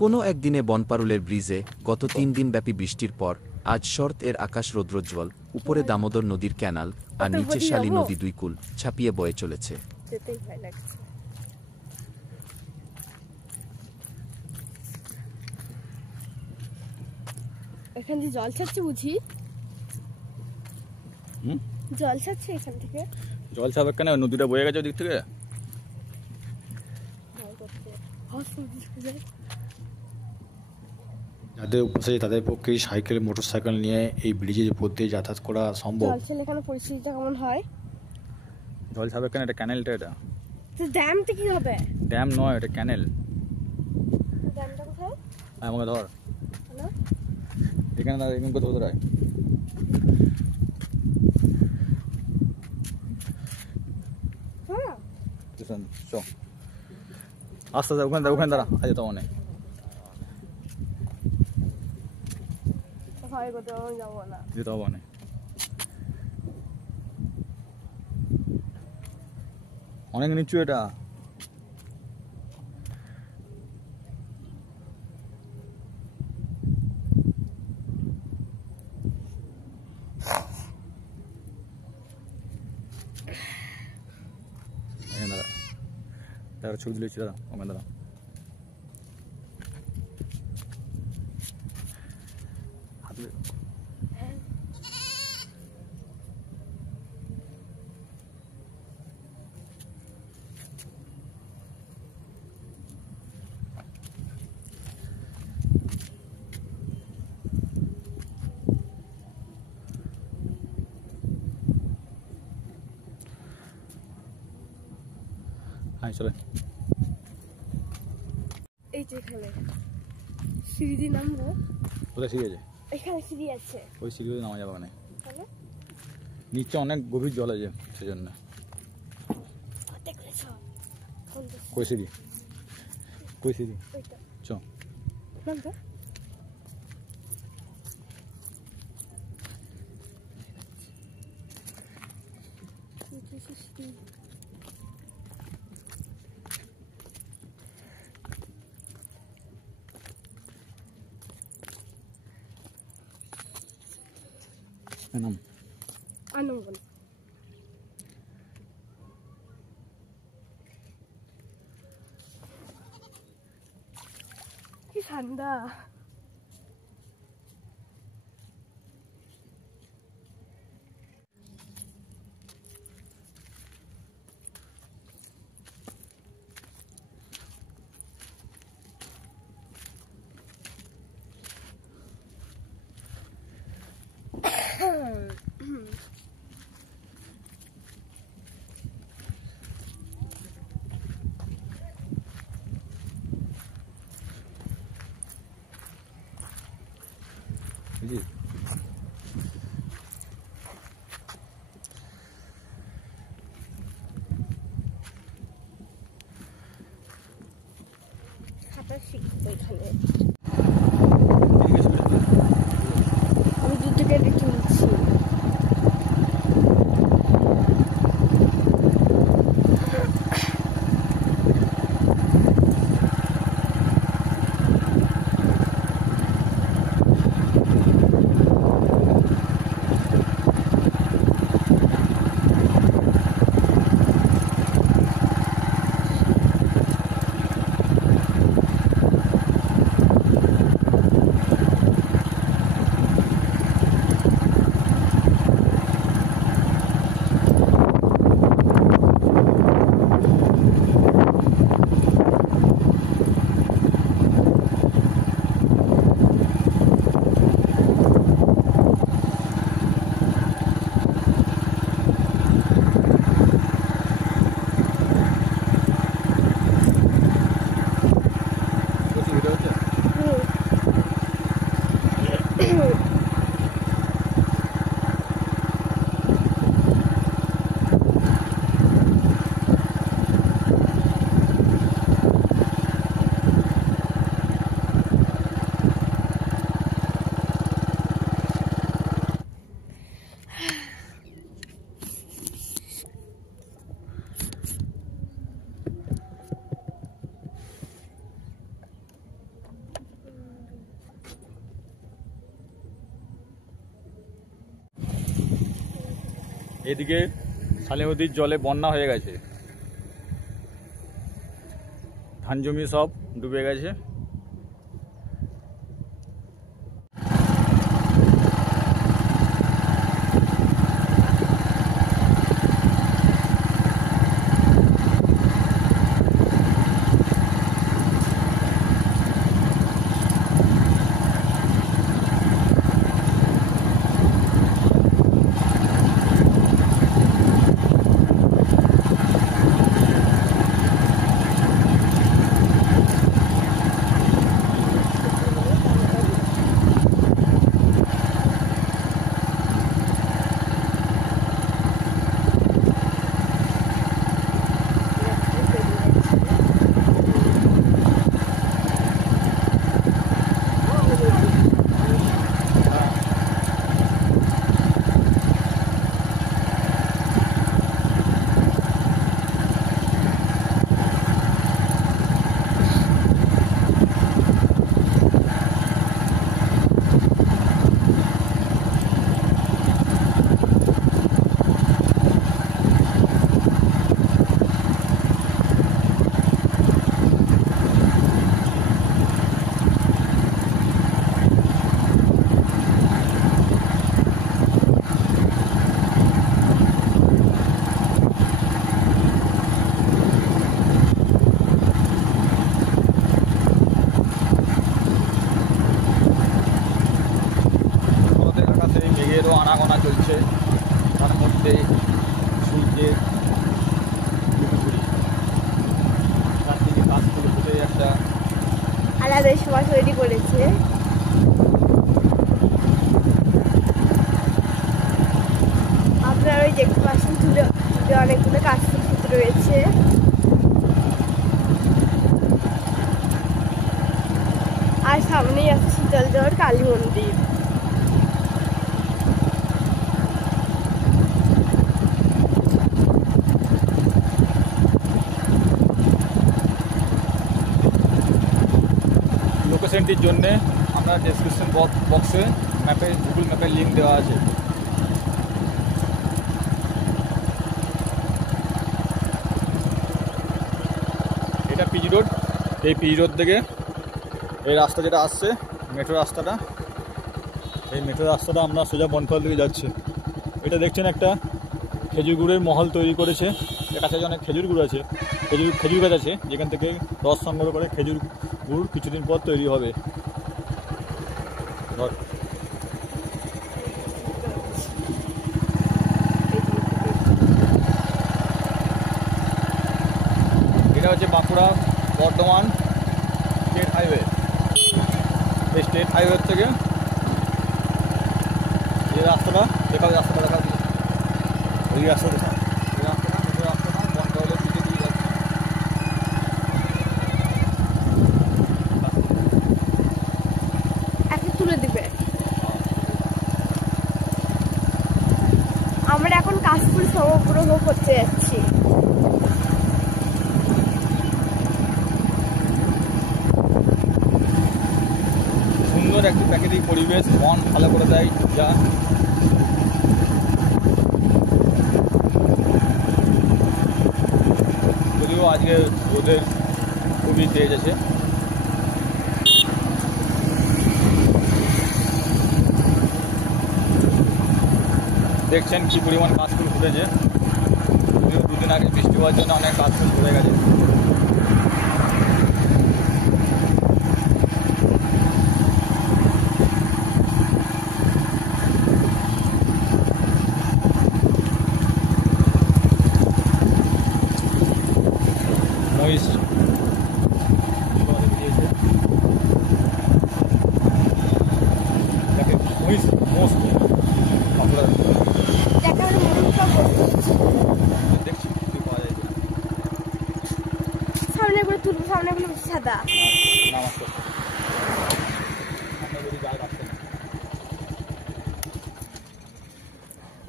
কোনো একদিনে বনপারুলের ব্রিজে গত ৩ দিনব্যাপী বৃষ্টির পর আজ শরৎ এর আকাশ রৌদ্রোজ্জ্বল, উপরে দামোদর নদীর ক্যানাল আর নিচে শালী নদী দুই কূল ছাপিয়ে বয়ে চলেছে। এখানে জল ছাড়ছে বুঝি? জল ছাড়ছে এখান থেকে? জল ছাড়বে কেন? নদীটা বয়ে গেছে ওদিক থেকে। যাদের উপসে তাদের পক্ষে সাইকেল মোটরসাইকেল নিয়ে এই ব্রিজের উপর দিয়ে যাতায়াত করা সম্ভব। জল ছাড়লে এখানে পরিস্থিতিটা কেমন হয়? জল ছাড়বে কেন? এটা ক্যানেলটা। এটা ড্যামটা কি হবে? ড্যাম নয়, এটা ক্যানেল। ড্যামটা কোথায়? আমাকে ধর হ্যালো, এখানে দাঁড়া, এখানে কোথাও ধরায়। হ্যাঁ চ আস্তে আস্তে ওখানে ওখানে দাঁড়া। আজ তো অনেক হয় কোথাও যাবো না, যেতে হবে অনেক। অনেক নিচু এটা। দাঁড়া, ছবি তুলেছি, দাঁড়া ওখানে দাঁড়া। হ্যাঁ চলে। এই যে এখানে সিঁড়ি দিয়ে নামবো। কোথায় সিঁড়ি আছে? এখানে সিঁড়ি আছে, ওই সিঁড়ি নামা যাবে না। তাহলে নিচে অনেক গভীর জল আছে সেজন্য। কই সিঁড়ি? কই সিঁড়ি? চ নামবো। নাম আনন্দ কি ঠান্ডা। বুঝলি? সাঁতার শিখবো এখানে। আমি দূর থেকে দেখে নিচ্ছি। এদিকে শালী নদীর জলে বন্যা হয়ে গেছে, ধান জমি সব ডুবে গেছে। মেঘেরও আনাগোনা চলছে, তার মধ্যে সূর্যের চারদিকে কাজগুলো ফুটে একটা আলাদা সময় তৈরি করেছে। আপনারা ওই দেখতে পাচ্ছেন তুলে অনেকগুলো কাশফুল ফুটে রয়েছে। আর সামনেই আছে শীতলজোড় কালী মন্দির। লোকেশনটির জন্য আমরা ডেসক্রিপশন বক্সে গুগল ম্যাপের লিঙ্ক দেওয়া আছে। এটা পিজি রোড, এই পিজি রোড থেকে এই রাস্তা যেটা আসছে মেট্রো রাস্তাটা, এই মেট্রো রাস্তাটা আমরা সোজা বনফল দিকে যাচ্ছে। এটা দেখছেন একটা খেজুর গুড়ের মহল তৈরি করেছে, এর কাছে অনেক খেজুর গুড় আছে, খেজুর গাছ আছে যেখান থেকে রস সংগ্রহ করে খেজুর গুড় কিছুদিন পর তৈরি হবে। এটা হচ্ছে বাঁকুড়া বর্ধমান স্টেট হাইওয়ে। এই স্টেট হাইওয়ে থেকে এই রাস্তাটা দেখা, রাস্তাটা দেখা, ওই রাস্তা দেখা, এই রাস্তাটা বনফলের দিকে দিয়ে যাচ্ছে। তুলে দিবে। আমরা এখন কাশফুল সংগ্রহ করতে যাচ্ছি। সুন্দর একটি প্রাকৃতিক পরিবেশ, মন ভালো করে দেয় যা। যদিও আজকে রোদের খুবই তেজ আছে। দেখছেন কি পরিমাণ কাশফুল ফুটেছে, যদিও দুদিন আগে বৃষ্টি হওয়ার জন্য অনেক কাশফুল ফুটে গেছে। মহিষ মহিষ মোষ আমরা দেখছি পাওয়া যায়। সামনে করে তুলবো, সামনে গুলো সাদা।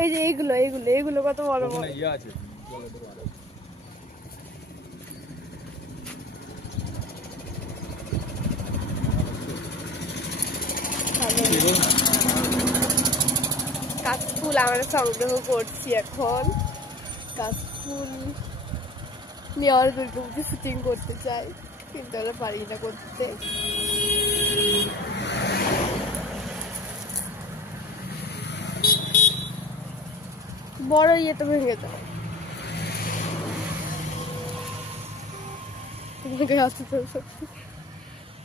এই যে এইগুলো এইগুলো এইগুলো কত বড় বড় ইয়ে আছে। কাশফুল আমরা সংগ্রহ করছি এখন। কাশফুল নিয়ে আর দুর্গাপুজো শুটিং করতে চাই, কিন্তু আমরা পারি না করতে। বড় ইয়ে তো ভেঙে দাও, তোমাকে আসতে তো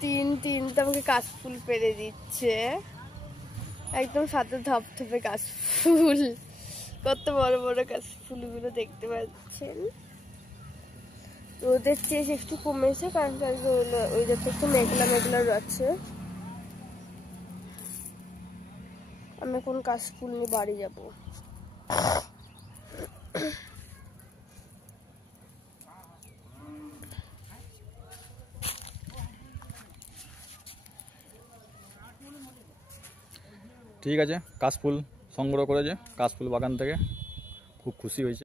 তিনটা আমাকে কাশফুল পেরে দিচ্ছে, একদম সাথে ধপধপে কাশফুল, কত বড় বড় কাশফুলগুলো দেখতে পাচ্ছেন। রোদের চেয়ে একটু কমেছে, কারণ ওই যাতে একটু মেঘলা মেঘলা আছে। আমি এখন কাশফুল নিয়ে বাড়ি যাব। ঠিক আছে, কাশফুল সংগ্রহ করেছে কাশফুল বাগান থেকে, খুব খুশি হয়েছে।